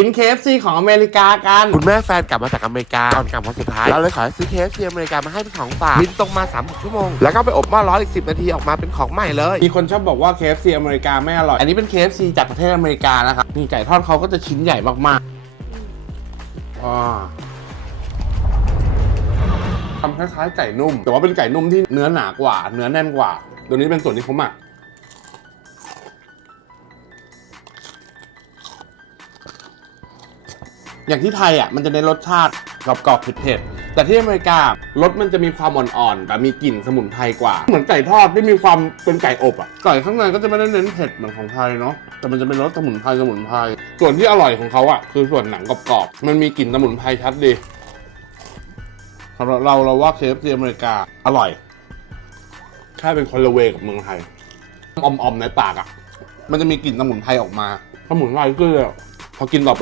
กิน KFC ของอเมริกากัน คุณแม่แฟนกลับมาจากอเมริกาก่อนกลับวันสุดท้าย เราเลยขอให้ซื้อเคฟซีอเมริกามาให้เป็นของฝากบินตรงมา3ามชั่วโมง แล้วก็ไปอบหม้อร้อนอีก10 นาทีออกมาเป็นของใหม่เลย มีคนชอบบอกว่า KFC อเมริกาไม่อร่อย อันนี้เป็น KFC จากประเทศอเมริกานะครับนี่ไก่ทอดเขาก็จะชิ้นใหญ่มากๆอ่าทำคล้ายๆไก่นุ่ม แต่ว่าเป็นไก่นุ่มที่เนื้อหนากว่า เนื้อแน่นกว่า ตัวนี้เป็นส่วนที่เขาหมัก อย่างที่ไทยอะมันจะในรสชาติกรอบๆเผ็ดๆแต่ที่อเมริการสมันจะมีความอ่อนๆแต่มีกลิ่นสมุนไพรกว่า เหมือนไก่ทอดที่มีความเป็นไก่อบอะไก่ข้างในก็จะไม่ได้เน้นเผ็ดเหมือนของไทยเนาะแต่มันจะเป็นรสสมุนไพรสมุนไพรส่วนที่อร่อยของเขาอะคือส่วนหนังกรอบๆมันมีกลิ่นสมุนไพรชัดดีสำหรับเราเราว่าเคฟซีอเมริกาอร่อยแค่เป็นคนละเวกับเมืองไทยอมๆในปากอะ มันจะมีกลิ่นสมุนไพรออกมาสมุนไพรก็เลยพอกินต่อไป